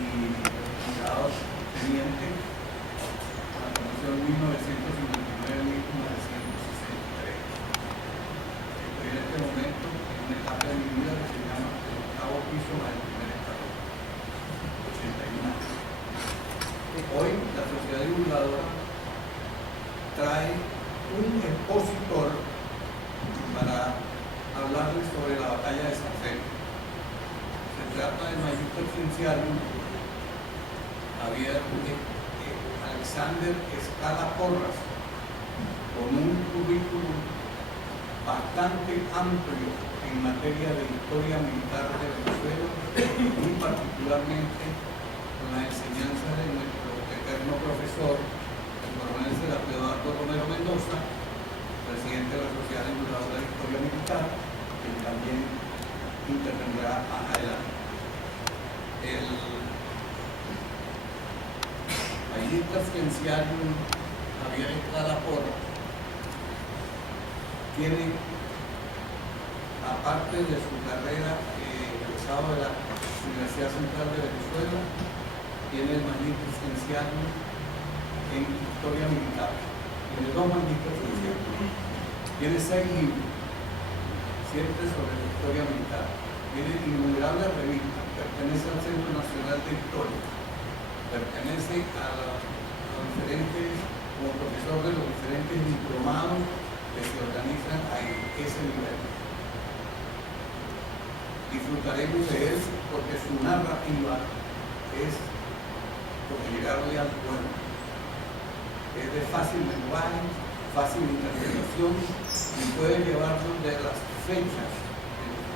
y grado teniente, la promoción 1959-1963. Estoy en este momento en una etapa de mi vida que se llama el octavo piso del primer escalón, 81 años. Hoy la Sociedad Divulgadora trae un expositor para hablarles sobre la batalla de San Félix. Se trata del magíster cienciario Alexander Escala Porras, con un currículum bastante amplio en materia de historia militar de Venezuela y particularmente con la enseñanza de nuestro eterno profesor, el coronel Serapio Eduardo Romero Mendoza, presidente de la Sociedad Divulgadora de Historia Militar, que también intervendrá más adelante. El magíster cienciario Javier Escala Porras tiene, aparte de su carrera egresado de la Universidad Central de Venezuela, tiene el magíster cienciario en Historia Militar. Tiene 2 magísteres cienciarios. Tiene 6 libros, siempre sobre la historia militar. Tiene innumerables revistas. Pertenece al Centro Nacional de Historia. Pertenece a los diferentes, como profesor de los diferentes diplomados que se organizan a ese nivel. Disfrutaremos de él porque su narrativa es como llegarle al pueblo. Es de fácil lenguaje, fácil interpretación y puede llevarnos de las fechas,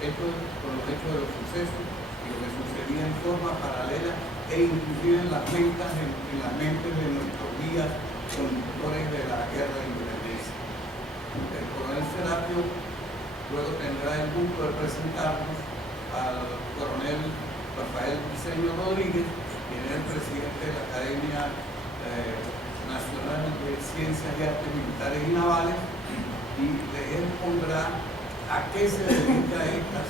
con los hechos de los sucesos y lo que sucedía en forma paralela e inclusive en las mentes de nuestros guías conductores de la guerra de independencia. El coronel Serapio luego tendrá el gusto de presentarnos al coronel Rafael Briceño Rodríguez, quien es el presidente de la Academia Nacional de Ciencias y Artes Militares y Navales, y él pondrá a qué se dedica estas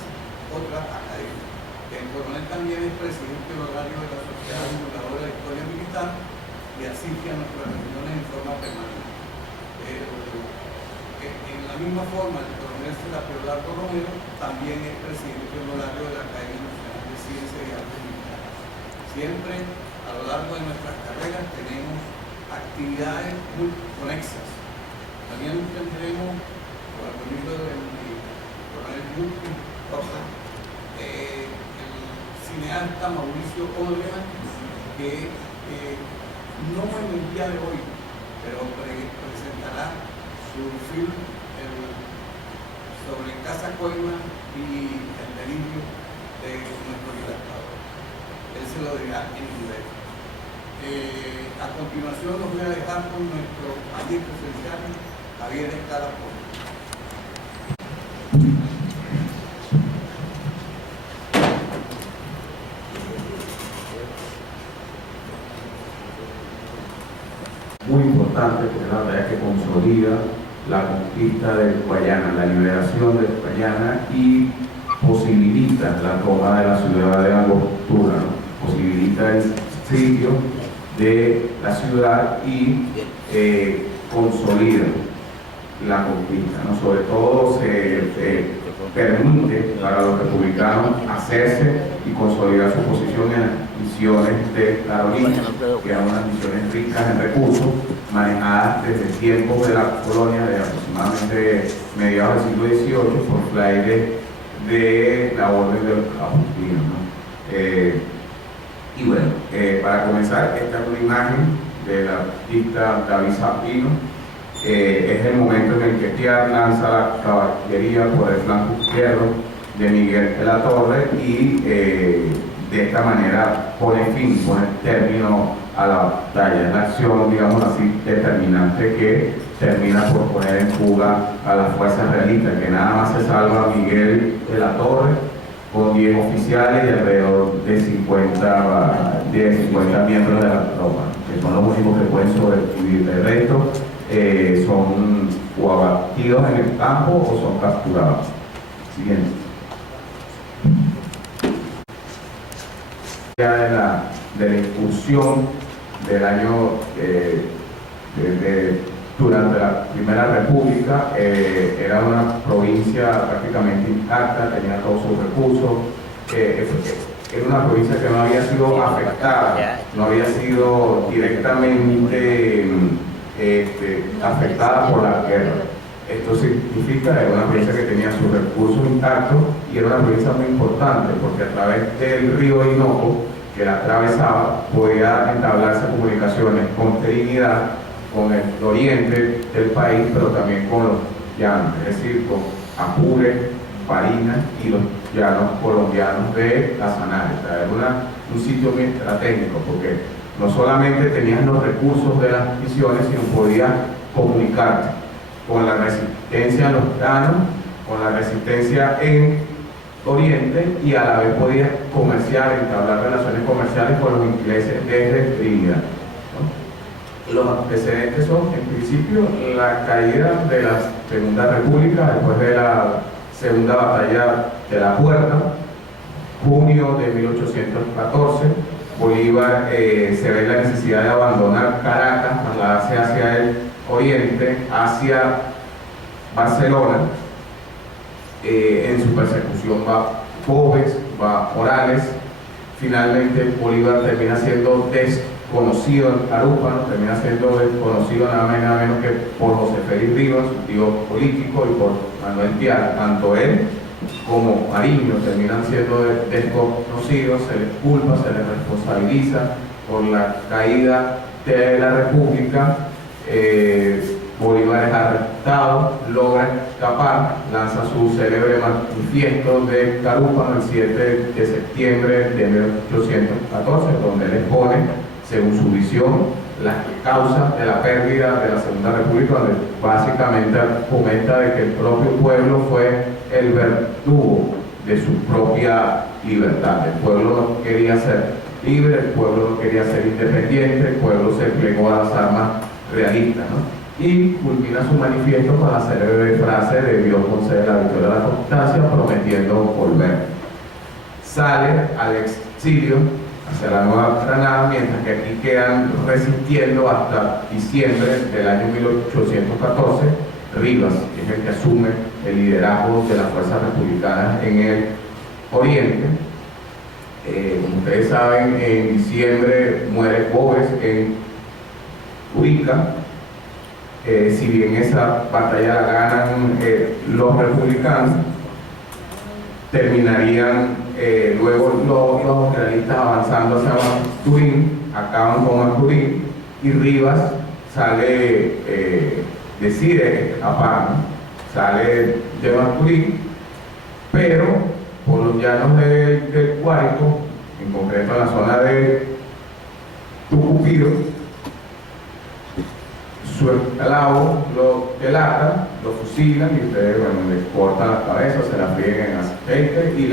otras academias. El coronel también es presidente honorario de la Sociedad Divulgadora de Historia Militar y asiste a nuestras reuniones en forma permanente. En la misma forma, el coronel Serapio Eduardo Romero también es presidente honorario de la Academia Nacional de Ciencias y Artes Militares. Siempre, a lo largo de nuestras carreras, tenemos actividades muy conexas. También tendremos, por el permiso del coronel Bucci, el cineasta Mauricio Odleman, que no en el día de hoy, pero presentará su film sobre Casa Coima y el delirio de nuestro libertador. Él se lo dirá en inglés. A continuación los voy a dejar con nuestro magíster cienciario Javier Escala Porras. Muy importante porque es la batalla que consolida la conquista de Guayana, la liberación de Guayana y posibilita la toma de la ciudad de Angostura, ¿no? Posibilita el sitio de la ciudad y consolida la conquista, ¿no? Sobre todo se permite para los republicanos hacerse y consolidar su posición en las misiones de Carolina, que eran unas misiones ricas en recursos, manejadas desde tiempos de la colonia, de aproximadamente mediados del siglo XVIII, por frailes de la Orden de los Agustinos, ¿no? Y bueno, para comenzar, esta es una imagen del artista David Zapino. Es el momento en el que Pierre lanza la caballería por el flanco izquierdo de Miguel de la Torre y de esta manera pone término a la batalla. Es la acción, digamos así, determinante que termina por poner en fuga a las fuerzas realistas, que nada más se salva a Miguel de la Torre con 10 oficiales y alrededor de 50 miembros de la tropa, que son los únicos que pueden sobrevivir. El resto son o abatidos en el campo o son capturados. Siguiente. de la incursión del año durante la Primera República. Era una provincia prácticamente intacta, tenía todos sus recursos. Era una provincia que no había sido afectada, no había sido directamente afectada por la guerra. Esto significa que era una provincia que tenía sus recursos intactos y era una provincia muy importante porque a través del río Orinoco que la atravesaba podía entablarse comunicaciones con dignidad con el oriente del país, pero también con los llanos, es decir, con Apure, Barinas y los llanos colombianos de Casanare. O sea, era un sitio muy estratégico porque no solamente tenías los recursos de las misiones, sino podías comunicarte con la resistencia en los llanos, con la resistencia en Oriente, y a la vez podías comerciar, entablar relaciones comerciales con los ingleses desde Trinidad. Los antecedentes son, en principio, la caída de la Segunda República después de la Segunda Batalla de la Puerta, junio de 1814. Bolívar se ve la necesidad de abandonar Caracas, trasladarse hacia el oriente, hacia Barcelona. En su persecución va Boves, va Morales. Finalmente Bolívar termina siendo desconocido en Carúpano, termina siendo desconocido nada menos que por José Félix Rivas, su tío político, y por Manuel Diaz. Tanto él como Mariño terminan siendo desconocidos, se les culpa, se les responsabiliza por la caída de la República. Bolívar es arrestado, logra escapar, lanza su célebre manifiesto de Carúpano el 7 de septiembre de 1814, donde él expone, según su visión, las causas de la pérdida de la Segunda República, donde básicamente comenta de que el propio pueblo fue el verdugo de su propia libertad. El pueblo no quería ser libre, el pueblo no quería ser independiente, el pueblo se plegó a las armas realistas, ¿no? Y culmina su manifiesto con la célebre frase de Dios concede la victoria a la constancia, prometiendo volver. Sale al exilio hacia la Nueva Granada, mientras que aquí quedan resistiendo hasta diciembre del año 1814 Rivas, que es el que asume el liderazgo de las fuerzas republicanas en el oriente. Como ustedes saben, en diciembre muere Boves en Urica. Si bien esa batalla la ganan los republicanos, terminarían luego los realistas avanzando hacia Maturín, acaban con Maturín, y Rivas decide escapar, ¿no? Sale de Maturín, pero por los llanos del Guárico, en concreto en la zona de Tucupiro, su esclavo lo delata, lo fusilan y ustedes, bueno, les cortan la cabeza, se la fríen en aceite y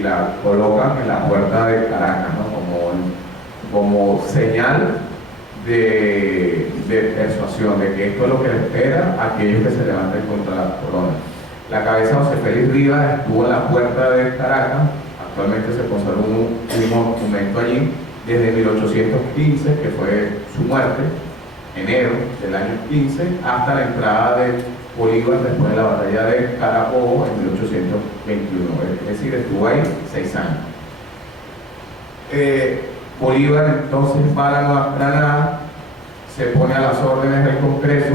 la colocan en la puerta de Caracas, ¿no? Como señal de persuasión, de que esto es lo que le espera a aquellos que se levanten contra la corona. La cabeza de José Félix Rivas estuvo en la puerta de Caracas, actualmente se conserva un monumento allí, desde 1815, que fue su muerte, enero del año 15, hasta la entrada de Bolívar después de la batalla de Carabobo en 1821, es decir, estuvo ahí 6 años. Bolívar entonces va a la Nueva Granada, se pone a las órdenes del Congreso.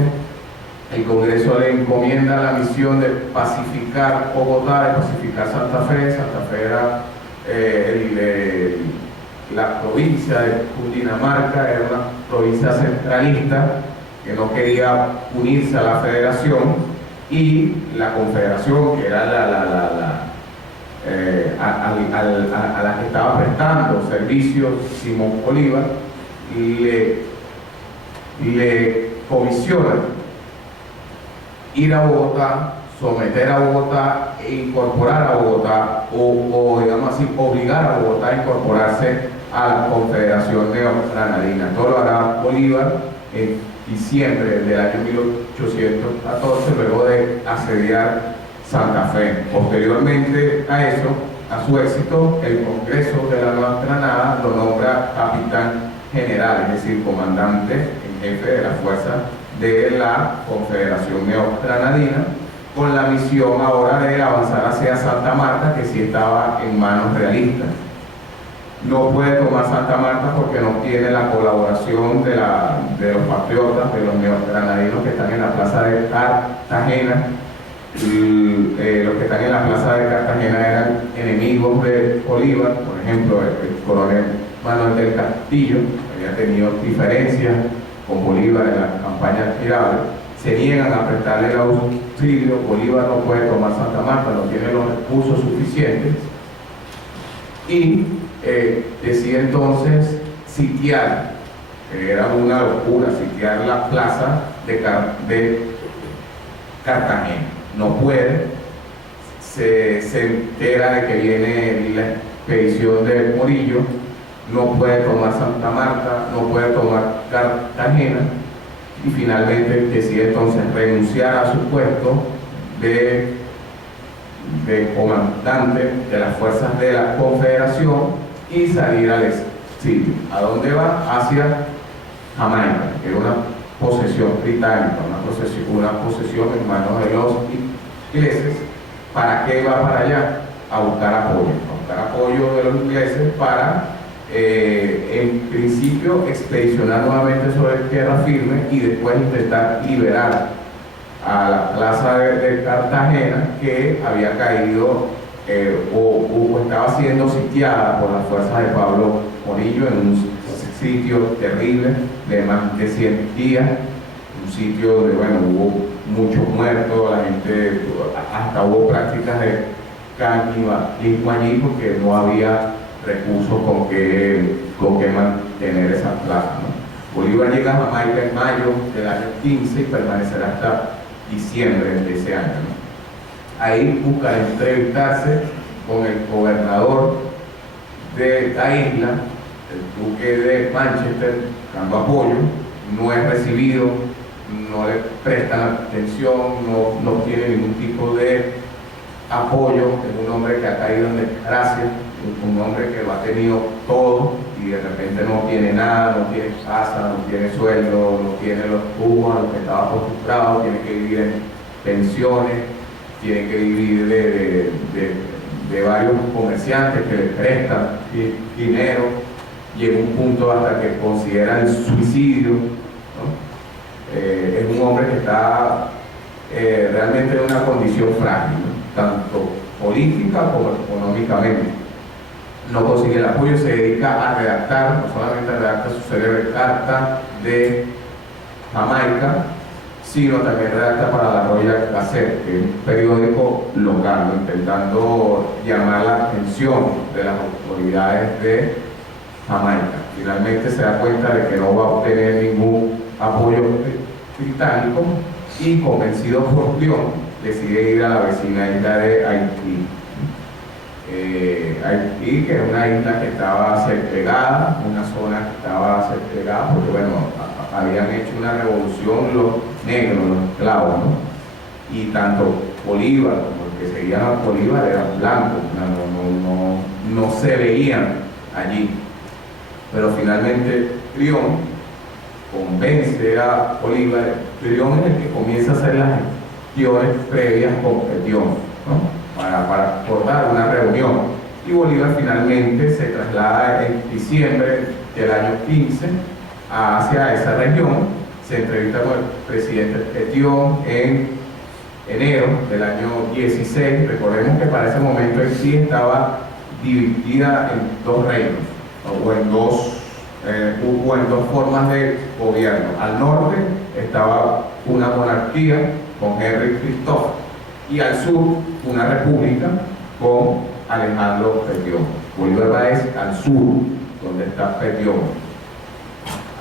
El Congreso le encomienda la misión de pacificar Bogotá, de pacificar Santa Fe. Santa Fe era la provincia de Cundinamarca, era una provincia centralista que no quería unirse a la federación, y la confederación, que era a la que estaba prestando servicios Simón Bolívar, le comisiona ir a Bogotá, someter a Bogotá e incorporar a Bogotá, o digamos así, obligar a Bogotá a incorporarse a la Confederación Neogranadina. Todo lo hará Bolívar en diciembre del año 1814, luego de asediar Santa Fe. Posteriormente a eso, a su éxito, el Congreso de la Nueva Granada general, es decir, comandante en jefe de la fuerza de la Confederación Neogranadina, con la misión ahora de avanzar hacia Santa Marta, que sí estaba en manos realistas. No puede tomar Santa Marta porque no tiene la colaboración de los patriotas, de los neogranadinos que están en la plaza de Cartagena. Los que están en la plaza de Cartagena eran enemigos de Bolívar, por ejemplo, el coronel Manuel del Castillo había tenido diferencias con Bolívar en la campaña Tirable, se niegan a prestarle el auxilio. Bolívar no puede tomar Santa Marta, no tiene los recursos suficientes y decide entonces sitiar, que era una locura, sitiar la plaza de Cartagena. No puede, se entera de que viene la expedición de Morillo, no puede tomar Santa Marta, no puede tomar Cartagena y finalmente decide entonces renunciar a su puesto de comandante de las fuerzas de la Confederación y salir al exilio. ¿A dónde va? Hacia Jamaica, que era una posesión británica, una posesión en manos de los ingleses. ¿Para qué va para allá? A buscar apoyo de los ingleses para en principio expedicionar nuevamente sobre tierra firme y después intentar liberar a la plaza de Cartagena, que había caído o estaba siendo sitiada por las fuerzas de Pablo Morillo en un sitio terrible de más de 100 días, un sitio donde, bueno, hubo muchos muertos, la gente, hasta hubo prácticas de canibalismo allí porque no había recursos con que mantener esa plaza, ¿no? Bolívar llega a Jamaica en mayo del año 15 y permanecerá hasta diciembre de ese año, ¿no? Ahí busca entrevistarse con el gobernador de la isla, el duque de Manchester, dando apoyo, no es recibido, no le prestan atención, no tiene ningún tipo de apoyo. Es un hombre que ha caído en desgracia, un hombre que lo ha tenido todo y de repente no tiene nada, no tiene casa, no tiene sueldo, no tiene los lujos a los que estaba acostumbrado, tiene que vivir en pensiones, tiene que vivir de varios comerciantes que le prestan dinero. Llega un punto hasta que considera el suicidio, ¿no? Es un hombre que está realmente en una condición frágil, ¿no? Tanto política como económicamente. No consigue el apoyo, se dedica a redactar, no solamente a redactar su célebre carta de Jamaica, sino también redacta para la Royal Gazette, que es un periódico local, ¿no? Intentando llamar la atención de las autoridades de Jamaica. Finalmente se da cuenta de que no va a obtener ningún apoyo británico y, convencido por Brión, decide ir a la vecina isla de Haití. Haití, que es una isla que estaba segregada, una zona que estaba segregada porque, bueno, habían hecho una revolución los negros, los esclavos, ¿no? Y tanto Bolívar como el que seguían a Bolívar eran blancos, no se veían allí. Pero finalmente Brión convence a Bolívar. Brión es el que comienza a hacer las gestiones previas con Petión, ¿no? para acordar una reunión. Y Bolívar finalmente se traslada en diciembre del año 15 hacia esa región. Se entrevista con el presidente Petión en enero del año 16. Recordemos que para ese momento Haití estaba dividida en dos reinos, o en dos formas de gobierno. Al norte estaba una monarquía con Henry Christophe y al sur una república con Alejandro Petión. Bolívar va al sur, donde está Petión.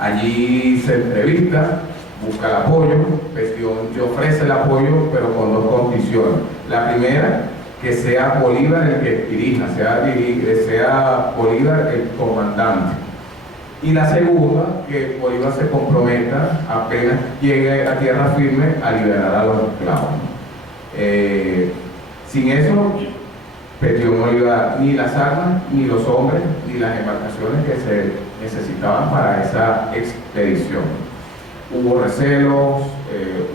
Allí se entrevista, busca el apoyo. Petión le ofrece el apoyo, pero con dos condiciones. La primera, que sea Bolívar el que dirija, sea Bolívar el comandante. Y la segunda, que Bolívar se comprometa, apenas llegue a tierra firme, a liberar a los esclavos. Sin eso, Petion no iba ni las armas, ni los hombres, ni las embarcaciones que se necesitaban para esa expedición. Hubo recelos,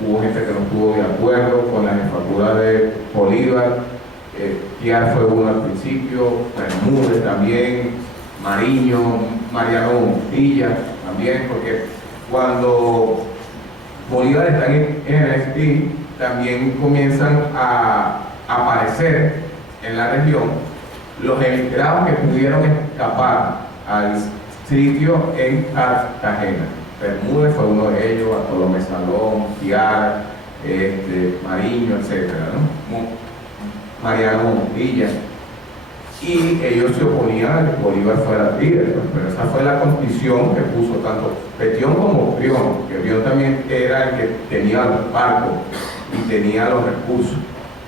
hubo gente que no estuvo de acuerdo con la jefatura de Bolívar. Piar fue uno al principio, Bermúdez también, Mariano Montilla también, porque cuando Bolívar está en el exilio, también comienzan a aparecer en la región los emigrados que pudieron escapar al sitio en Cartagena. Bermúdez fue uno de ellos, Bartolomé Salón, Piar, Mariño, etc., ¿no? Mariano Montilla, y ellos se oponían a que Bolívar fuera líder, ¿no? Pero esa fue la condición que puso tanto Petion como Brión, que Brión también era el que tenía los barcos y tenía los recursos.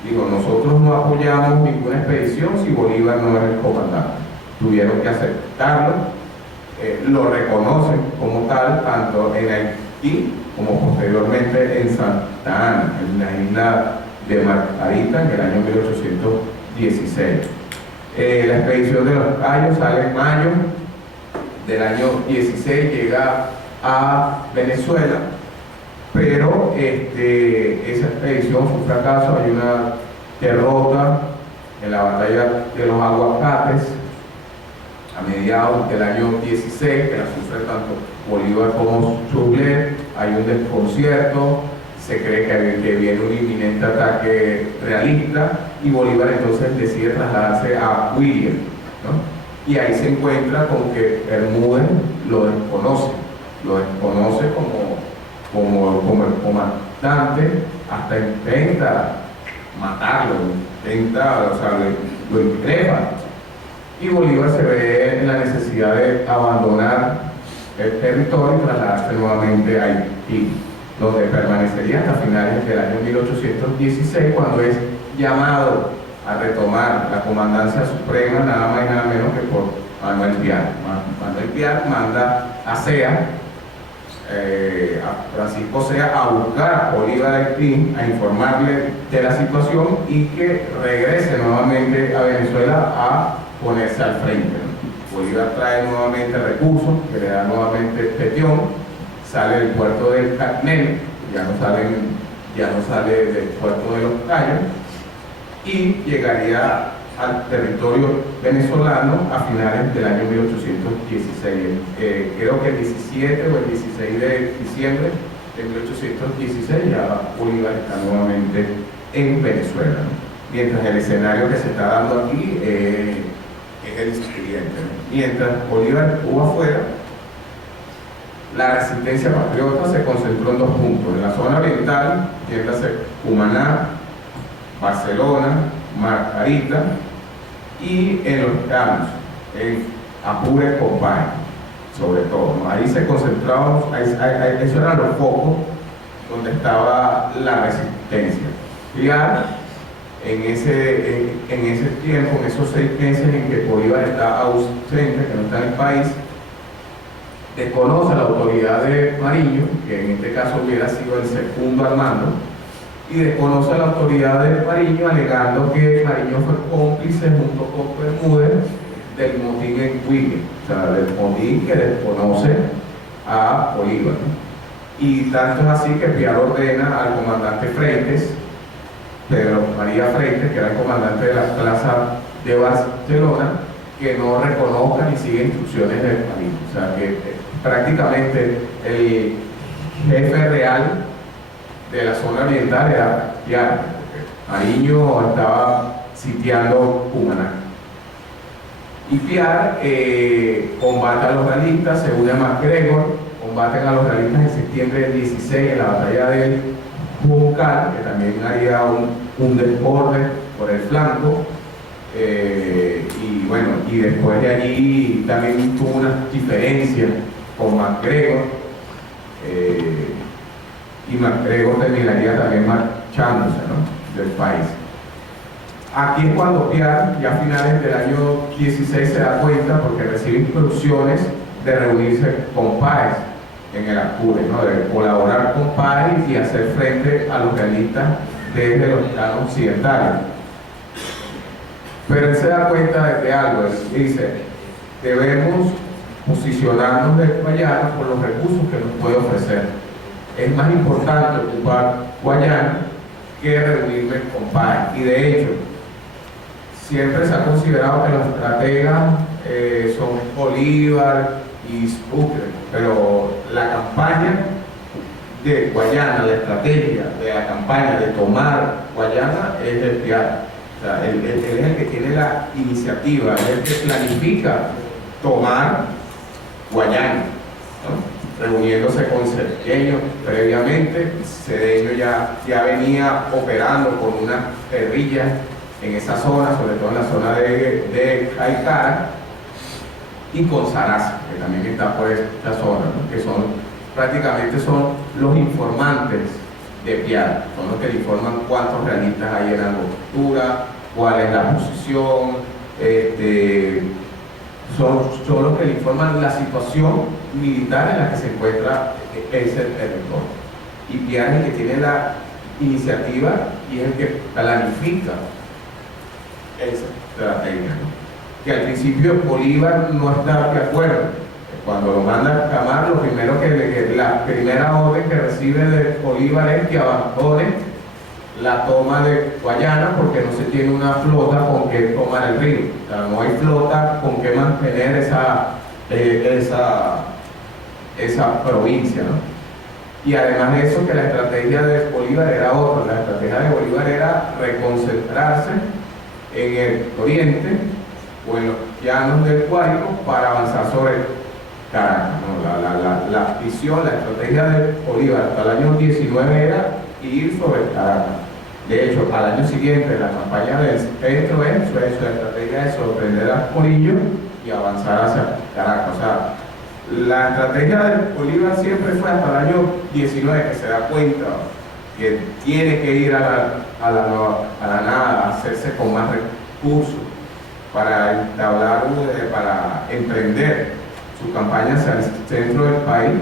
Digo, nosotros no apoyamos ninguna expedición si Bolívar no era el comandante. Tuvieron que aceptarlo, lo reconocen como tal, tanto en Haití como posteriormente en Santa Ana, en la isla de Margarita, en el año 1816. La expedición de los Cayos sale en mayo del año 16, llega a Venezuela, pero esa expedición fue un fracaso. Hay una derrota en la batalla de los Aguacates a mediados del año 16, que la sufre tanto Bolívar como Soublette. Hay un desconcierto, se cree que viene un inminente ataque realista, y Bolívar entonces decide trasladarse a William, ¿no? Y ahí se encuentra con que Bermúdez lo desconoce como el comandante, hasta intenta matarlo, lo increpa, y Bolívar se ve en la necesidad de abandonar el territorio y trasladarse nuevamente a Haití, donde permanecería hasta finales del año 1816, cuando es llamado a retomar la comandancia suprema, nada más y nada menos que por Manuel Piar. Manuel Piar manda a Sea, a Francisco Sea, a buscar a Bolívar de Haití, a informarle de la situación y que regrese nuevamente a Venezuela a ponerse al frente, ¿no? Bolívar trae nuevamente recursos que le da nuevamente Petion, sale del puerto del Carmel, ya no sale del puerto de los Cayos, y llegaría al territorio venezolano a finales del año 1816. Creo que el 17 o el 16 de diciembre de 1816 ya Bolívar está nuevamente en Venezuela, ¿no? Mientras el escenario que se está dando aquí es el siguiente, ¿no? Mientras Bolívar estuvo afuera, la resistencia patriota se concentró en dos puntos: en la zona oriental, entiéndase Cumaná, Barcelona, Margarita, y en los llanos, en Apure, Compay, sobre todo, ¿no? Ahí se concentraban, esos eran los focos donde estaba la resistencia. Ya en ese tiempo, en esos 6 meses en que Bolívar está ausente, que no está en el país, desconoce la autoridad de Mariño, que en este caso hubiera sido el segundo al mando, y desconoce la autoridad de Mariño, alegando que Mariño fue cómplice junto con Bermúdez del motín en Huile, o sea, del motín que desconoce a Bolívar, ¿no? Y tanto es así que Piar ordena al comandante Freites, Pedro María Freites, que era el comandante de la plaza de Barcelona, que no reconozca ni siga instrucciones del Mariño. O sea, que prácticamente el jefe real de la zona oriental era Piar. Mariño estaba sitiando Cumaná. Y Piar combate a los realistas, se une a MacGregor, combaten a los realistas en septiembre del 16 en la batalla del Juncal, que también haría un desborde por el flanco. Y bueno, y después de allí también tuvo unas diferencias con MacGregor, y MacGregor terminaría también marchándose, ¿no?, del país. Aquí es cuando Piar, ya a finales del año 16, se da cuenta, porque recibe instrucciones de reunirse con Páez en el Apure, ¿no?, de colaborar con Páez y hacer frente a los realistas desde los llanos occidentales. Pero él se da cuenta de algo, él dice, debemos posicionarnos de Guayana por los recursos que nos puede ofrecer. Es más importante ocupar Guayana que reunirme con PAE. Y de hecho, siempre se ha considerado que los estrategas son Bolívar y Sucre, pero la campaña de Guayana, la estrategia de la campaña de tomar Guayana es el Piar. O sea, él es el que tiene la iniciativa, es el que planifica tomar Guayana, ¿no? Reuniéndose con Cedeño previamente. Cedeño ya venía operando con una guerrilla en esa zona, sobre todo en la zona de Caicara, y con Saraza, que también está por esta zona, ¿no? Que prácticamente son los informantes de Piar, son los que le informan cuántos realistas hay en la Angostura, cuál es la posición, son los que le informan la situación militar en la que se encuentra ese territorio. Y Piar es el que tiene la iniciativa y es el que planifica esa estrategia, ¿no? Que al principio Bolívar no está de acuerdo. Cuando lo manda a Camar, lo primero la primera orden que recibe de Bolívar es que abandone la toma de Guayana porque no se tiene una flota con que tomar el río. O sea, no hay flota con que mantener esa provincia, ¿no? Y además de eso, que la estrategia de Bolívar era otra. La estrategia de Bolívar era reconcentrarse en el oriente o en los llanos del Guárico para avanzar sobre Caracas, ¿no? La visión, la estrategia de Bolívar hasta el año 19 era ir sobre Caracas. De hecho, al año siguiente, la campaña del centro su estrategia es sorprender a Morillo y avanzar hacia Caracas. O sea, la estrategia de Bolívar siempre fue hasta el año 19 que se da cuenta que tiene que ir a la nada, hacerse con más recursos para entablar, para emprender su campaña hacia el centro del país,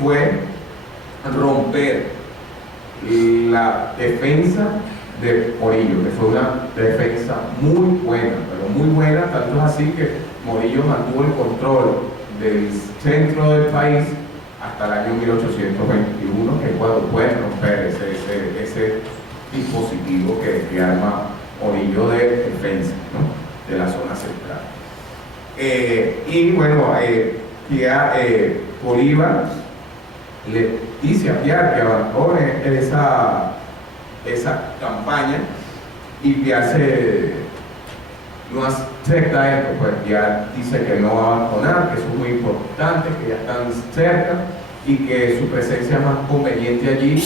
fue romper la defensa de Morillo, que fue una defensa muy buena, pero muy buena, tanto es así que Morillo mantuvo el control del centro del país hasta el año 1821, que es cuando puede romper ese dispositivo que arma Morillo de defensa, ¿no? De la zona central. Y bueno, Bolívar le dice a Piar que abandone esa campaña, y Piar no acepta esto, pues Piar dice que no va a abandonar, que eso es muy importante, que ya están cerca y que su presencia es más conveniente allí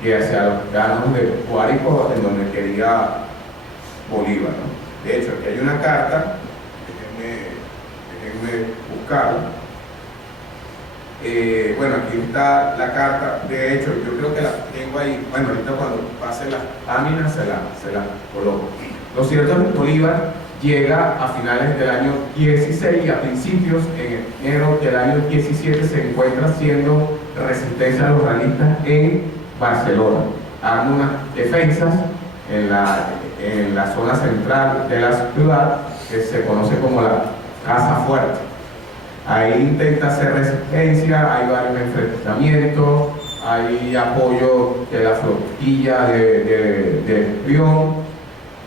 que hacia los llanos de Guárico, en donde quería Bolívar, ¿no? De hecho, aquí hay una carta, déjenme buscarla. Bueno, aquí está la carta. De hecho, yo creo que la tengo ahí. Bueno, ahorita cuando pase las láminas se la coloco. Lo cierto es que Bolívar llega a finales del año 16 y a principios, en enero del año 17, se encuentra haciendo resistencia a los realistas en Barcelona. Arma unas defensas en la zona central de la ciudad, que se conoce como la Casa Fuerte. Ahí intenta hacer resistencia, hay varios enfrentamientos, hay apoyo de la flotilla de Brión,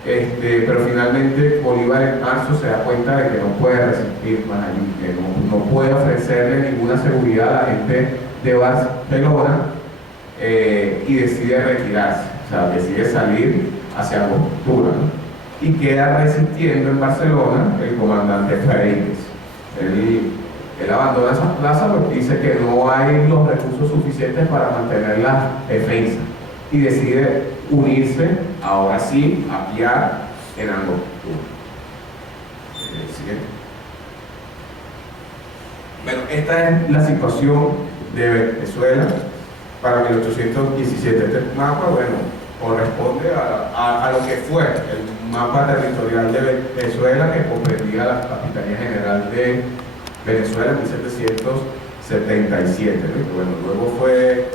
pero finalmente Bolívar en marzo se da cuenta de que no puede resistir más allí, que no puede ofrecerle ninguna seguridad a la gente de Barcelona, y decide retirarse, o sea, decide salir hacia Angostura, ¿no? Y queda resistiendo en Barcelona el comandante Freites. Él abandona esa plaza porque dice que no hay los recursos suficientes para mantener la defensa, y decide unirse, ahora sí, a Piar en Angostura. Bueno, esta es la situación de Venezuela para 1817. Este mapa, bueno, corresponde a lo que fue el mapa territorial de Venezuela, que comprendía la Capitanía General de Venezuela en 1777, ¿no? Que bueno, luego fue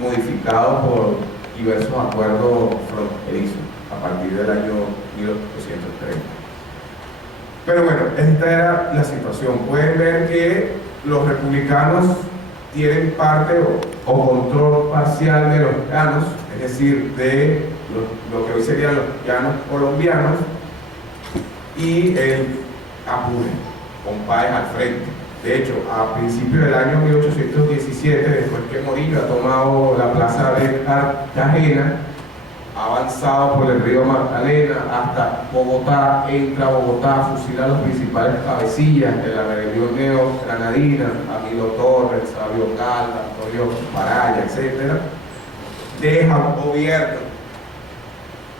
modificado por diversos acuerdos fronterizos. a partir del año 1830. Pero bueno, esta era la situación. Pueden ver que los republicanos tienen parte o control parcial de los llanos, es decir, de lo que hoy serían los llanos colombianos, y el Apure, con Páez al frente. De hecho, a principios del año 1817, después que Morillo ha tomado la plaza de Cartagena, ha avanzado por el río Magdalena hasta Bogotá, entra a Bogotá, fusila a los principales cabecillas de la rebelión neogranadina, Camilo Torres, Sabio Calda, Antonio Baraya, etc. Deja un gobierno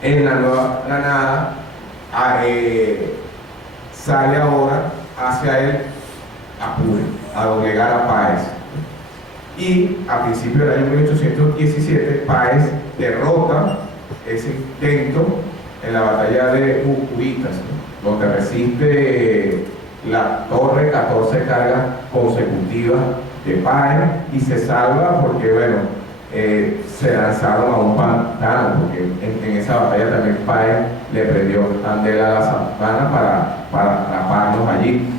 en la Nueva Granada, sale ahora hacia el Apure, a doblegar a Páez. Y a principios del año 1817, Páez derrota ese intento en la batalla de Ucuitas, ¿no?, donde resiste la torre 14 cargas consecutivas de Páez y se salva porque, bueno, se lanzaron a un pantano, porque en esa batalla también Páez le prendió candela a la Santana para atraparlos allí.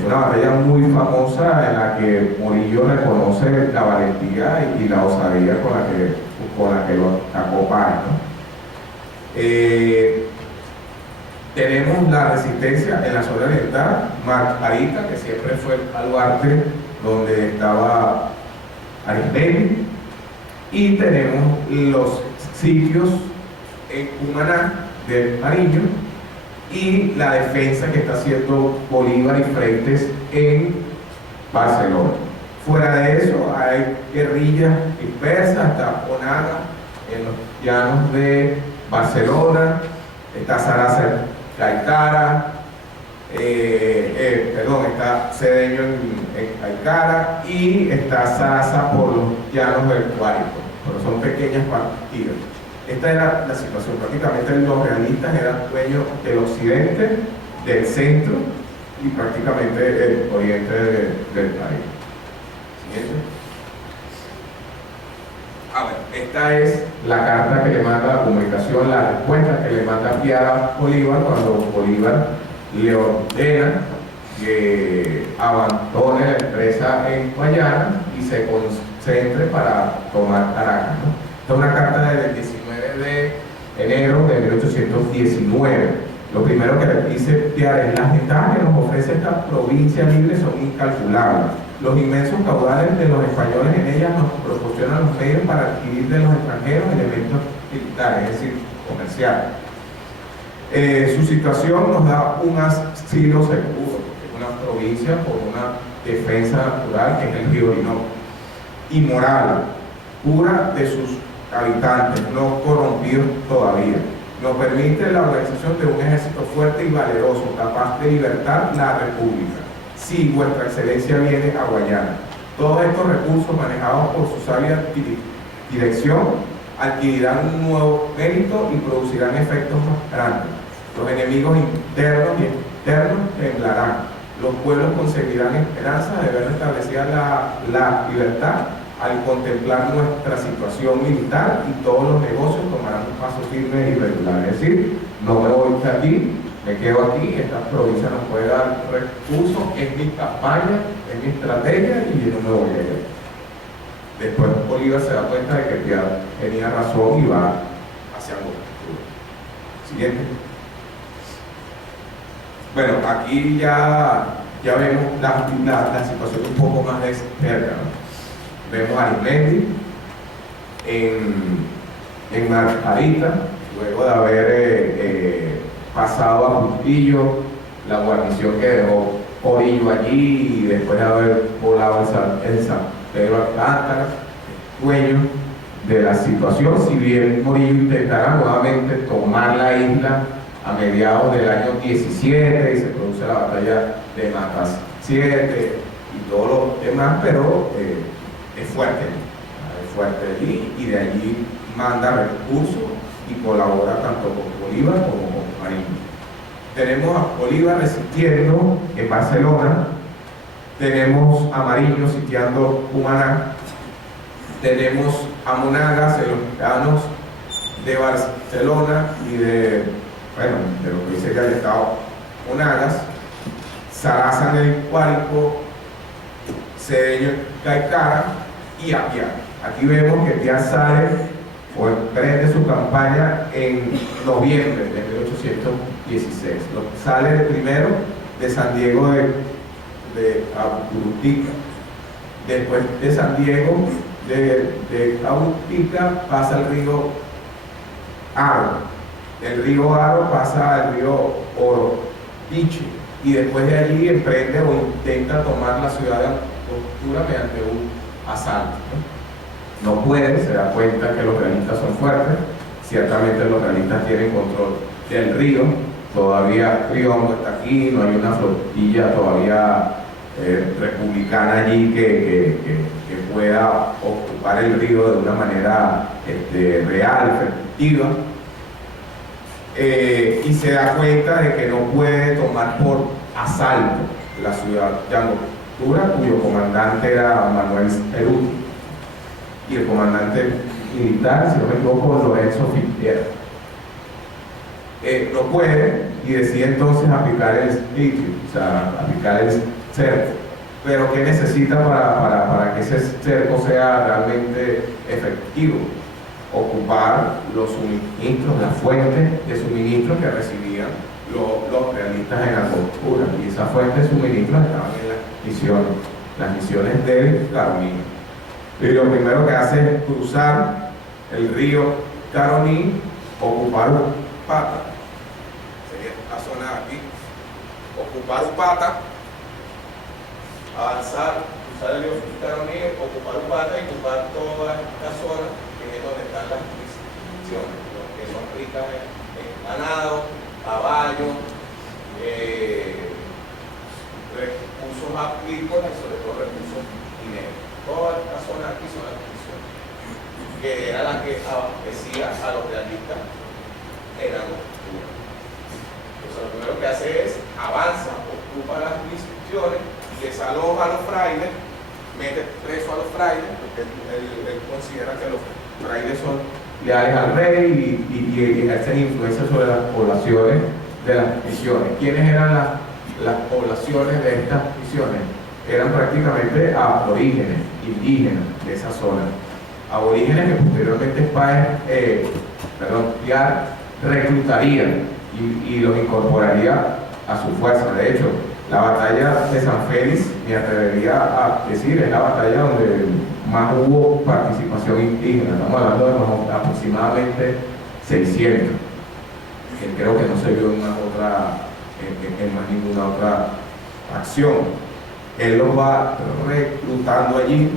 Fue una batalla muy famosa en la que Morillo reconoce la valentía y la osadía con la que lo atacó Páez, ¿no? Tenemos la resistencia en la zona oriental, Margarita, que siempre fue el baluarte donde estaba Arismendi, y tenemos los sitios en Cumaná de Mariño y la defensa que está haciendo Bolívar y Frentes en Barcelona. Fuera de eso hay guerrillas dispersas, está Onaga en los llanos de Barcelona, está Zaraza en Caicara, está Cedeño en Caicara y está Zaraza por los llanos del Guárico, pero son pequeñas partidas. Esta era la situación. Prácticamente los realistas eran dueños del occidente, del centro y prácticamente el oriente del país. Siguiente. Esta es la carta que le manda la comunicación, la respuesta que le manda Piara a Bolívar cuando Bolívar le ordena que abandone la empresa en Guayana y se concentre para tomar Caracas, ¿no? Esta es una carta del 19 de enero de 1819. Lo primero que le dice Piara es: las ventajas que nos ofrece esta provincia libre son incalculables. Los inmensos caudales de los españoles en ella nos proporcionan los medios para adquirir de los extranjeros elementos militares, es decir, comerciales. Su situación nos da un asilo seguro, es una provincia con una defensa natural que es el río Orinoco, y moral, pura de sus habitantes, no corrompidos todavía. Nos permite la organización de un ejército fuerte y valeroso, capaz de libertar la república. Si vuestra excelencia viene a Guayana, todos estos recursos manejados por su sabia dirección adquirirán un nuevo mérito y producirán efectos más grandes. Los enemigos internos y externos temblarán. Los pueblos conseguirán esperanza de ver restablecida la libertad al contemplar nuestra situación militar, y todos los negocios tomarán un paso firme y regular. Es decir, no me voy de aquí, me quedo aquí, esta provincia nos puede dar recursos, es mi campaña, es mi estrategia y yo no me voy a ir. Después Bolívar se da cuenta de que Piara tenía razón y va hacia el futuro. Siguiente. Bueno, aquí ya vemos la situación un poco más de cerca, ¿no? Vemos a Arismendi en Margarita, luego de haber pasado a Juntillo, la guarnición que dejó Morillo allí, y después de haber volado en San Pedro Alcántara, dueño de la situación. Si bien Morillo intentará nuevamente tomar la isla a mediados del año 17 y se produce la batalla de Matas 7 y todo lo demás, pero es fuerte allí, y de allí manda recursos y colabora tanto con Bolívar como con Mariño. Tenemos a Bolívar resistiendo en Barcelona, tenemos a Mariño sitiando Cumaná, tenemos a Monagas en los llanos de Barcelona y de lo que dice que el Estado Monagas, Sarazán el Guárico, Cedeño Caicara y Apiar. Aquí vemos que Apiar sale o emprende su campaña en noviembre de 1816. Sale primero de San Diego de Aburutica. Después de San Diego de Aburutica pasa el río Aro. El río Aro pasa al río Oropiche y después de allí emprende o intenta tomar la ciudad de Angostura mediante un asalto. No puede, se da cuenta que los realistas son fuertes, ciertamente los realistas tienen control del río, todavía Riondo está aquí, no hay una flotilla todavía republicana allí que pueda ocupar el río de una manera real, efectiva. Y se da cuenta de que no puede tomar por asalto la ciudad de Angostura, cuyo comandante era Manuel Ceruti, y el comandante militar, si no me equivoco, Lorenzo Figueroa. No puede y decide entonces aplicar el sitio, o sea, aplicar el cerco. Pero ¿qué necesita para que ese cerco sea realmente efectivo? Ocupar los suministros, las fuentes de suministros que recibían los realistas en Angostura, y esas fuentes de suministros estaban en las misiones del Caroní. Y lo primero que hace es cruzar el río Caroní, ocupar Upata, sería la zona de aquí, ocupar Upata, avanzar, cruzar el río Caroní, ocupar Upata y ocupar toda esta zona que es donde están las misiones, que son ricas en ganado, caballo, recursos agrícolas y sobre todo recursos mineros. Toda esta zona aquí son las misiones, que era la que abastecía a los realistas en Angostura. Entonces lo primero que hace es avanza, ocupa las misiones, desaloja a los frailes, mete preso a los frailes, porque él considera que los frailes son leales al rey y ejercen influencia sobre las poblaciones de las misiones. ¿Quiénes eran las poblaciones de estas misiones? Eran prácticamente aborígenes, indígenas de esa zona. Aborígenes que posteriormente Piar reclutaría y los incorporaría a su fuerza. De hecho, la batalla de San Félix, me atrevería a decir, es la batalla donde más hubo participación indígena. Estamos hablando de aproximadamente 600, que creo que no se vio en más ninguna otra acción. Él los va reclutando allí,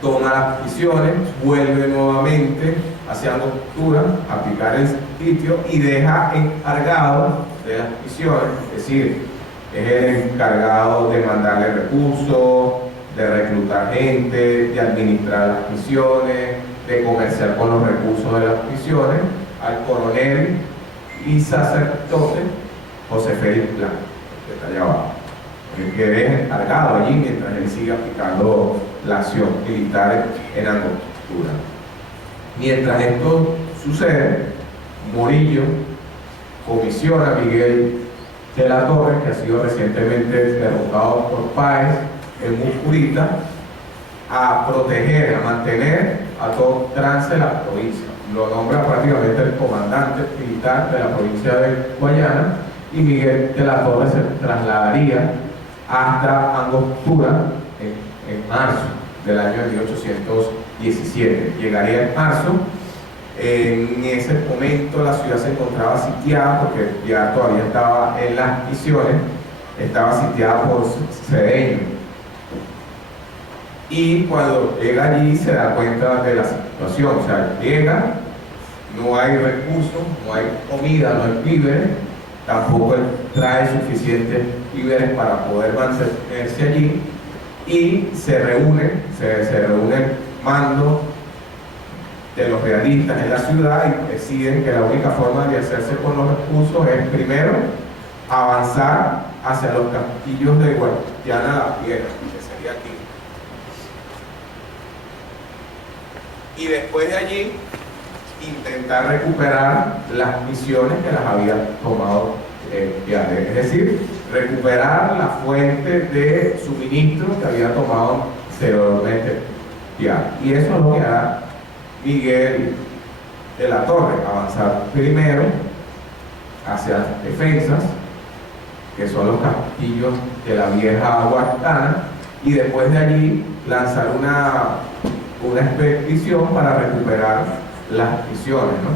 toma las misiones, vuelve nuevamente hacia Angostura a aplicar el sitio y deja encargado de las misiones, es decir, es el encargado de mandarle recursos, de reclutar gente, de administrar las misiones, de comerciar con los recursos de las misiones, al coronel y sacerdote José Félix Blanco, que está allá abajo, que es encargado allí mientras él sigue aplicando la acción militar en Angostura. Mientras esto sucede, Morillo comisiona a Miguel de la Torre, que ha sido recientemente derrotado por Páez en Muscurita, a proteger, a mantener a todo trance de la provincia. Lo nombra prácticamente el comandante militar de la provincia de Guayana, y Miguel de la Torre se trasladaría hasta Angostura en marzo del año 1817. Llegaría en marzo. En ese momento la ciudad se encontraba sitiada porque ya todavía estaba en las misiones, estaba sitiada por Cedeño. Y cuando llega allí se da cuenta de la situación, o sea, llega, no hay recursos, no hay comida, no hay víveres, tampoco él trae suficientes víveres para poder mantenerse allí, y se reúne el mando de los realistas en la ciudad y deciden que la única forma de hacerse con los recursos es primero avanzar hacia los castillos de Guayana la Piedra, que sería aquí. Y después de allí intentar recuperar las misiones que las había tomado Piar, es decir, recuperar la fuente de suministro que había tomado anteriormente Piar. Y eso es lo que hará Miguel de la Torre, avanzar primero hacia las defensas, que son los castillos de la vieja Huartana, y después de allí lanzar una expedición para recuperar las misiones, ¿no?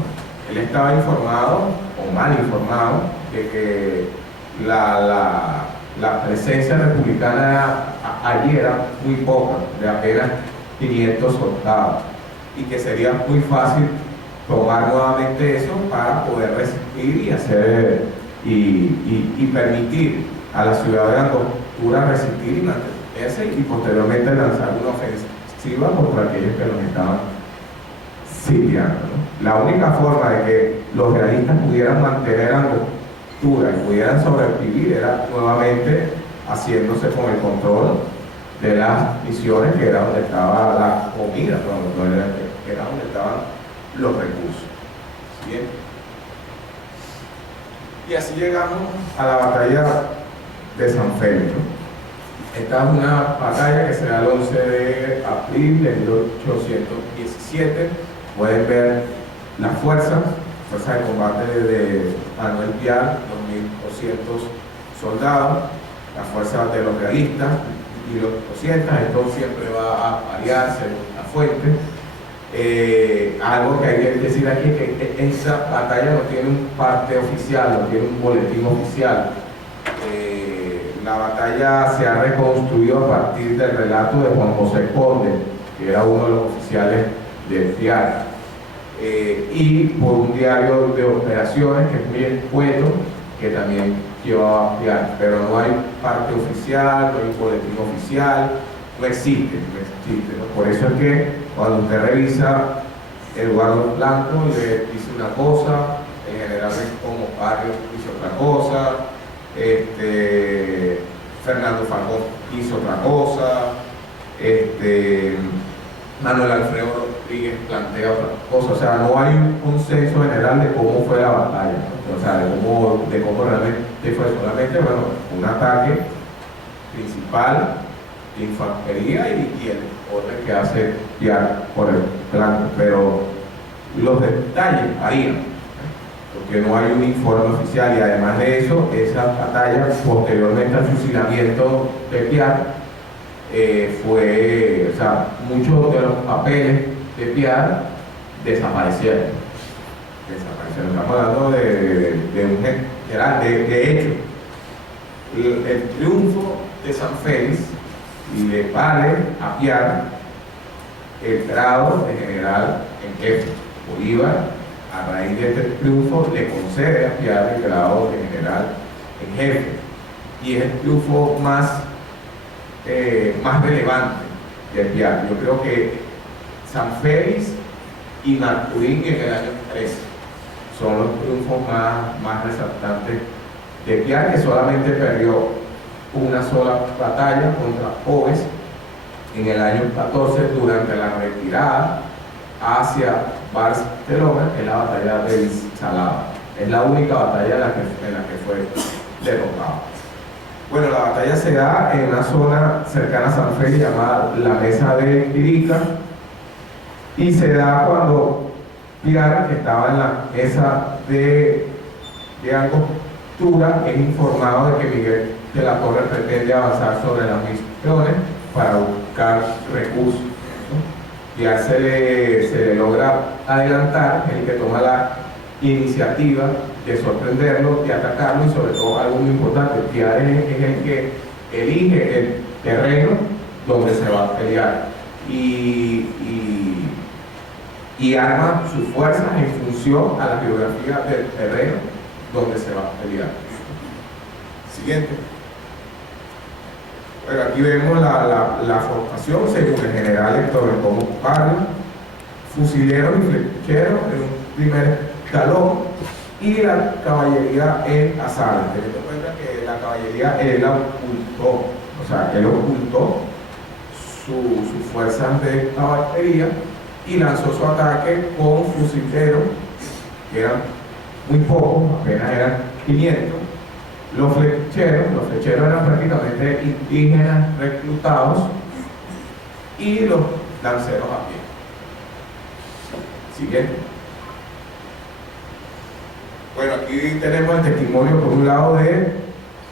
Él estaba informado, o mal informado, de que la presencia republicana allí era muy poca, de apenas 500 soldados, y que sería muy fácil tomar nuevamente eso para poder resistir y hacer y permitir a la ciudad de Angostura resistir y mantenerse, y posteriormente lanzar una ofensiva contra aquellos que los estaban sitiando, ¿no? La única forma de que los realistas pudieran mantener Angostura y pudieran sobrevivir era nuevamente haciéndose con el control de las misiones, que era donde estaba la comida, que era donde estaban los recursos. ¿Bien? Y así llegamos a la batalla de San Félix, ¿no? Esta es una batalla que se da el 11 de abril de 1817. Pueden ver las fuerzas de combate de Manuel Piar, 2.200 soldados, las fuerzas de los realistas, 1.200. Esto siempre va a variar según la fuente. Algo que hay que decir aquí es que esa batalla no tiene un parte oficial, no tiene un boletín oficial. La batalla se ha reconstruido a partir del relato de Juan José Conde, que era uno de los oficiales del Piar, y por un diario de operaciones que es muy escueto, que también llevaba Piar, pero no hay parte oficial, no hay un boletín oficial, no existe, ¿no? Por eso es que cuando usted revisa Eduardo Blanco le dice una cosa, generalmente como Barrios dice otra cosa, Fernando Falcón hizo otra cosa, Manuel Alfredo Rodríguez plantea otra cosa. O sea, no hay un consenso general de cómo fue la batalla, ¿no? O sea, de cómo realmente fue. Solamente, bueno, un ataque principal de infantería y el orden que hace Piar por el blanco, pero los detalles varían, porque no hay un informe oficial, y además de eso, esa batalla posteriormente al fusilamiento de Piar o sea, muchos de los papeles de Piar desaparecieron. Estamos hablando de un general. De hecho, el triunfo de San Félix le vale a Piar el grado de general en jefe. Bolívar, a raíz de este triunfo, le concede a Piar el grado de general en jefe, y es el triunfo más relevante de Piar. Yo creo que San Félix y Maturín en el año 13 son los triunfos más resaltantes de Piar, que solamente perdió una sola batalla contra Oves en el año 14 durante la retirada hacia Barcelona, que es la batalla de Salada. Es la única batalla en la que fue derrotado. Bueno, la batalla se da en una zona cercana a San Félix llamada la Mesa de Quirica, y se da cuando Piar, que estaba en la mesa de Angostura, es informado de que Miguel de la Torre pretende avanzar sobre las misiones para buscar recursos, ¿no? Piar se le logra adelantar, es el que toma la iniciativa de sorprenderlo, de atacarlo, y sobre todo algo muy importante, Piar es el que elige el terreno donde se va a pelear y arma sus fuerzas en función a la geografía del terreno donde se va a pelear. Siguiente. Bueno, aquí vemos la formación según el general Héctor Bengomo Pardo, fusileros y flecheros en un primer escalón, y la caballería en asalto. Teniendo en cuenta que la caballería él la ocultó, o sea, él ocultó sus fuerzas de caballería y lanzó su ataque con fusileros, que eran muy pocos, apenas eran 500. Los flecheros eran prácticamente indígenas reclutados, y los lanceros a pie. Siguiente. Bueno, aquí tenemos el testimonio por un lado de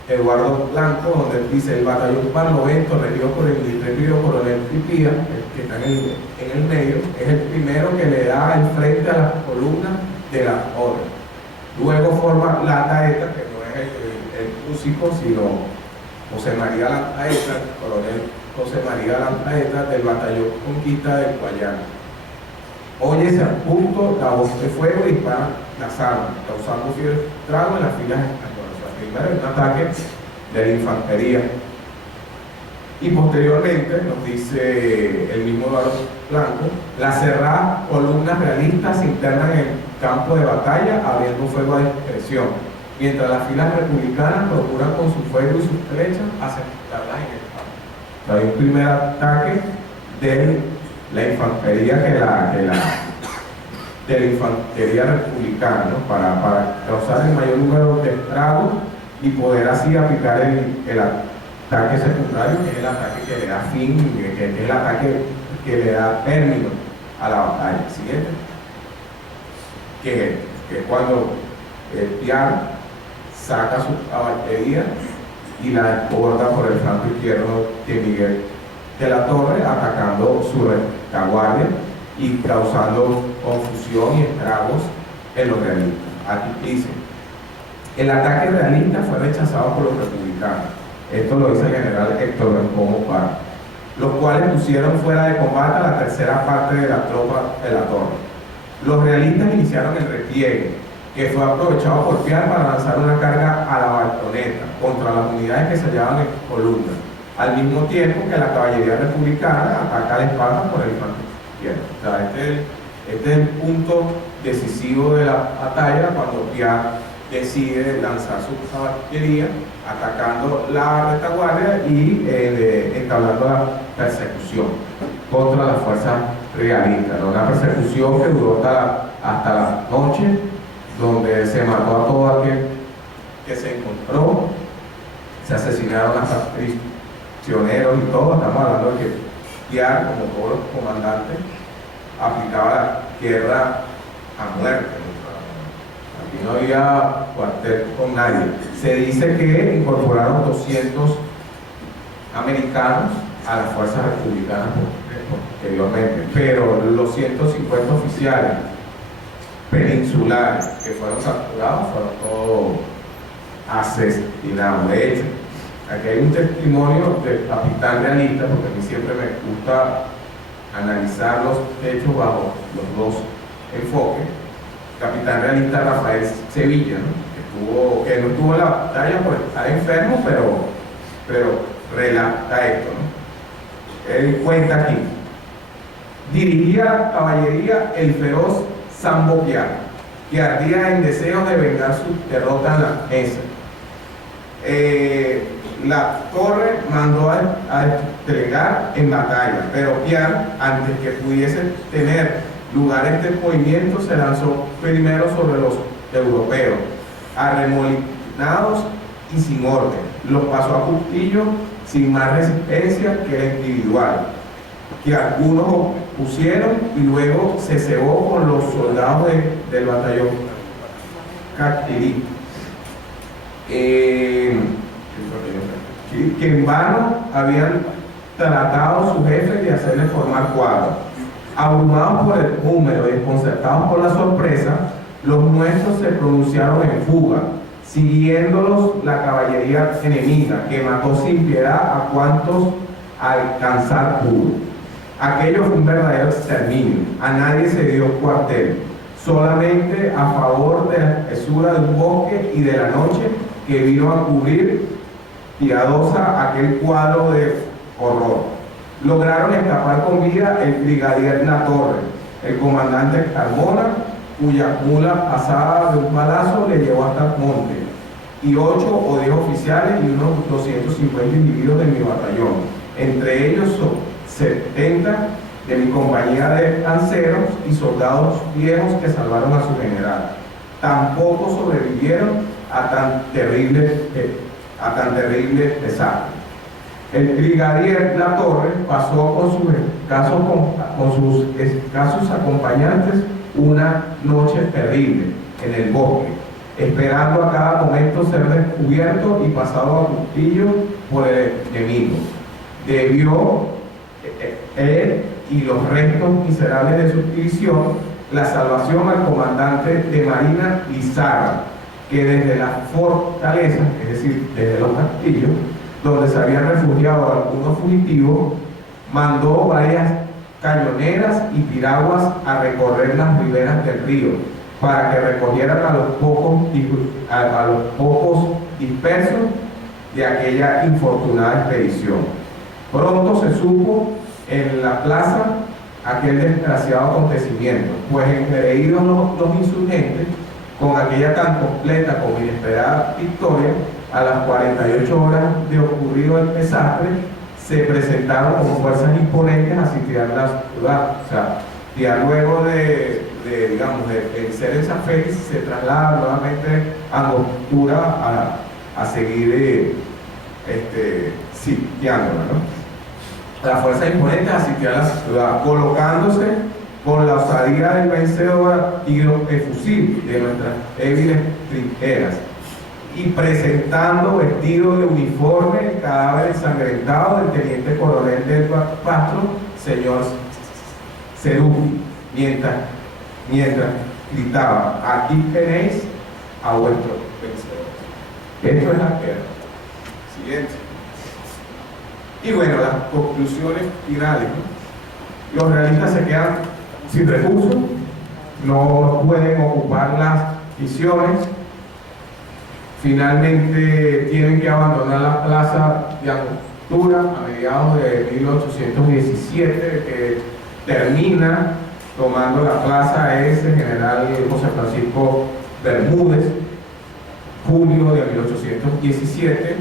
Eduardo Blanco, donde dice: el batallón Barlovento, regido por el intrépido coronel Pipía, que está en el medio, es el primero que le da el frente a las columnas de la orden. Luego forma Landaeta, que no es el músico, sino José María Landaeta, el coronel José María Landaeta, del batallón Conquista del Guayana. Óyese al punto la voz de fuego y dispara las armas, causando fiebre trago en las filas españolas. Primero un ataque de la infantería. Y posteriormente, nos dice el mismo Eduardo Blanco, las cerradas columnas realistas se internan en el campo de batalla, abriendo fuego a discreción, mientras las filas republicanas procuran con su fuego y sus flechas aceptarlas en el campo. O sea, hay un primer ataque de la infantería de la infantería republicana, ¿no? para causar el mayor número de estragos y poder así aplicar el ataque secundario, que es el ataque que le da fin, que es el ataque que le da término a la batalla. Siguiente, que es cuando Piar saca su caballería y la desborda por el flanco izquierdo de Miguel de la Torre, atacando su retaguardia y causando confusión y estragos en los realistas. Aquí dice: el ataque realista fue rechazado por los republicanos. Esto lo dice el general Héctor Bencomo Parra, los cuales pusieron fuera de combate a la tercera parte de la tropa de la Torre. Los realistas iniciaron el repliegue, que fue aprovechado por Piar para lanzar una carga a la Bartoneta contra las unidades que se hallaban en columna, al mismo tiempo que la caballería republicana ataca a la espada por el flanco izquierdo. O sea, este es el punto decisivo de la batalla, cuando Piar decide lanzar su caballería atacando la retaguardia y entablando la persecución contra las fuerzas realistas, ¿no? Una persecución que duró hasta la noche, donde se mató a todo aquel que se encontró, se asesinaron hasta prisioneros y todo. Estamos hablando de que Piar, como todos los comandantes, aplicaba la guerra a muerte. Aquí no había cuartel con nadie. Se dice que incorporaron 200 americanos a las fuerzas republicanas posteriormente, pero los 150 oficiales peninsulares que fueron capturados fueron todos asesinados. De hecho, aquí hay un testimonio del capitán realista, porque a mí siempre me gusta analizar los hechos bajo los dos enfoques. Capitán realista Rafael Sevilla, ¿no? que no estuvo en la batalla por estar enfermo, pero relata esto, ¿no? Él cuenta aquí: dirigía la caballería el feroz Sambo Piar, que ardía en deseos de vengar su derrota en la mesa. La Torre mandó a desplegar en batalla, pero Piar, antes que pudiese tener lugar este movimiento, se lanzó primero sobre los europeos, arremolinados y sin orden. Los pasó a cuchillo sin más resistencia que la individual, que algunos pusieron, y luego se cebó con los soldados del batallón Cactirí, que en vano habían tratado sus jefes de hacerles formar cuadros. Abrumados por el número y desconcertados por la sorpresa, los nuestros se pronunciaron en fuga, siguiéndolos la caballería enemiga, que mató sin piedad a cuantos alcanzar pudo. Aquello fue un verdadero exterminio. A nadie se dio cuartel, solamente a favor de la espesura de un bosque y de la noche que vino a cubrir piadosa aquel cuadro de horror. Lograron escapar con vida el brigadier La Torre, el comandante Carmona, cuya mula pasada de un balazo le llevó hasta el monte, y 8 o 10 oficiales y unos 250 individuos de mi batallón, entre ellos 70 de mi compañía de lanceros y soldados viejos que salvaron a su general. Tampoco sobrevivieron a tan terrible desastre. El brigadier Latorre pasó con sus escasos acompañantes una noche terrible en el bosque, esperando a cada momento ser descubierto y pasado a cuchillo por el enemigo. Debió él y los restos miserables de su división la salvación al comandante de Marina Lizarra, que desde la fortaleza, es decir, desde los castillos, donde se habían refugiado algunos fugitivos, mandó varias cañoneras y piraguas a recorrer las riberas del río para que recogieran a los pocos dispersos de aquella infortunada expedición. Pronto se supo en la plaza aquel desgraciado acontecimiento, pues engreídos los insurgentes, con aquella tan completa como inesperada victoria, a las 48 horas de ocurrido el desastre, se presentaron como fuerzas imponentes a sitiar la ciudad. O sea, ya luego de vencer esa fe, se traslada nuevamente a Angostura a seguir sitiándola, ¿no? Las fuerzas imponentes a sitiar la ciudad, colocándose con la osadía del vencedor tiro de fusil de nuestras débiles trincheras, y presentando vestido de uniforme el cadáver ensangrentado del teniente coronel del Castro, señor Cerúti, mientras gritaba: aquí tenéis a vuestro vencedor. Esto es la guerra. Siguiente. Y bueno, las conclusiones finales, ¿no? Los realistas se quedan sin recursos, no pueden ocupar las misiones. Finalmente tienen que abandonar la plaza de Angostura a mediados de 1817, que termina tomando la plaza es el general José Francisco Bermúdez, julio de 1817.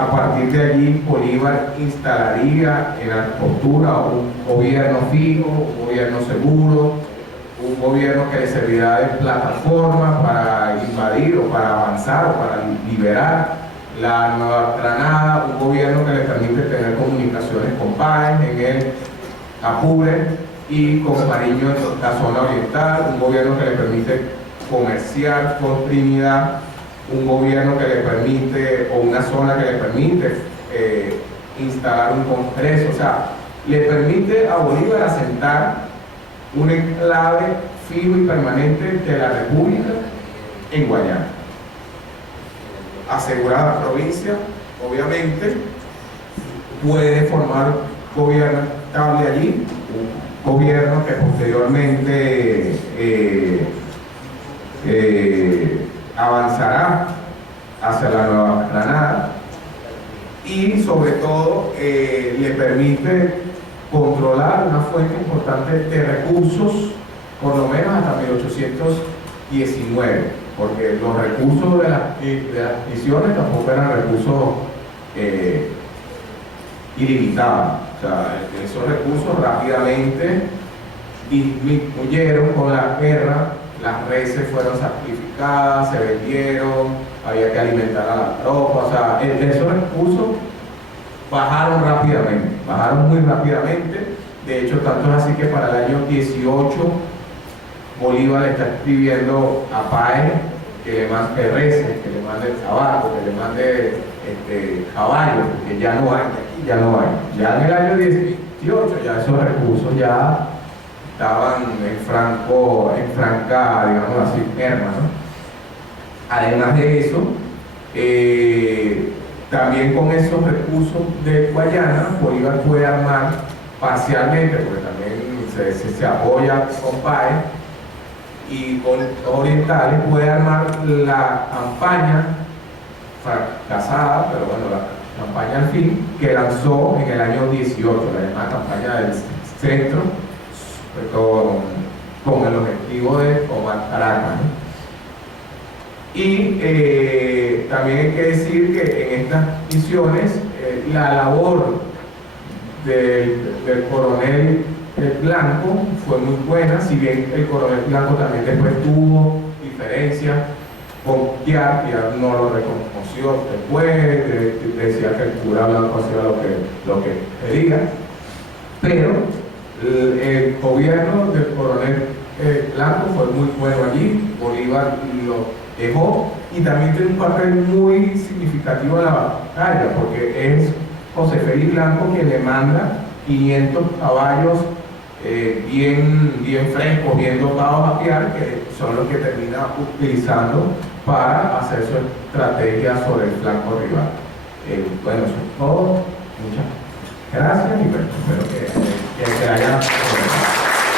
A partir de allí Bolívar instalaría en Angostura un gobierno fijo, un gobierno seguro, un gobierno que le servirá de plataforma para invadir o para avanzar o para liberar la Nueva Granada, un gobierno que le permite tener comunicaciones con Páez en el Apure y con Mariño en la zona oriental, un gobierno que le permite comerciar con Trinidad, un gobierno que le permite, o una zona que le permite instalar un congreso, o sea, le permite a Bolívar asentar un enclave fijo y permanente de la República en Guayana. Asegurada provincia, obviamente, puede formar gobierno estable allí, un gobierno que posteriormente avanzará hacia la Nueva Granada y sobre todo le permite controlar una fuente importante de recursos, por lo menos hasta 1819, porque los recursos de las misiones tampoco eran recursos ilimitados. O sea, esos recursos rápidamente disminuyeron con la guerra, las reses fueron sacrificadas, se vendieron, había que alimentar a la tropa, o sea, esos recursos bajaron muy rápidamente. De hecho, tanto es así que para el año 18 Bolívar le está escribiendo a Páez que le mande reses, que le mande tabaco, que le mande caballos, que ya no hay, aquí ya no hay. Ya en el año 18 ya esos recursos ya estaban en franca, digamos así, merma, ¿no? Además de eso, también con esos recursos de Guayana, Bolívar puede armar parcialmente, porque también se apoya con Páez y con orientales, puede armar la campaña fracasada, pero bueno, la campaña al fin, que lanzó en el año 18, la llamada campaña del centro, con el objetivo de tomar Caracas, ¿no? Y también hay que decir que en estas misiones la labor del coronel Blanco fue muy buena, si bien el coronel Blanco también después tuvo diferencias con Piar no lo reconoció después, decía que el cura Blanco hacía lo que quería, pero el gobierno del coronel Blanco fue muy bueno allí, Bolívar lo dejó y también tiene un papel muy significativo en la batalla, porque es José Félix Blanco quien le manda 500 caballos bien frescos, bien dotados a Piar, que son los que termina utilizando para hacer su estrategia sobre el flanco rival. Bueno, eso es todo. Muchas gracias y bueno, espero que haya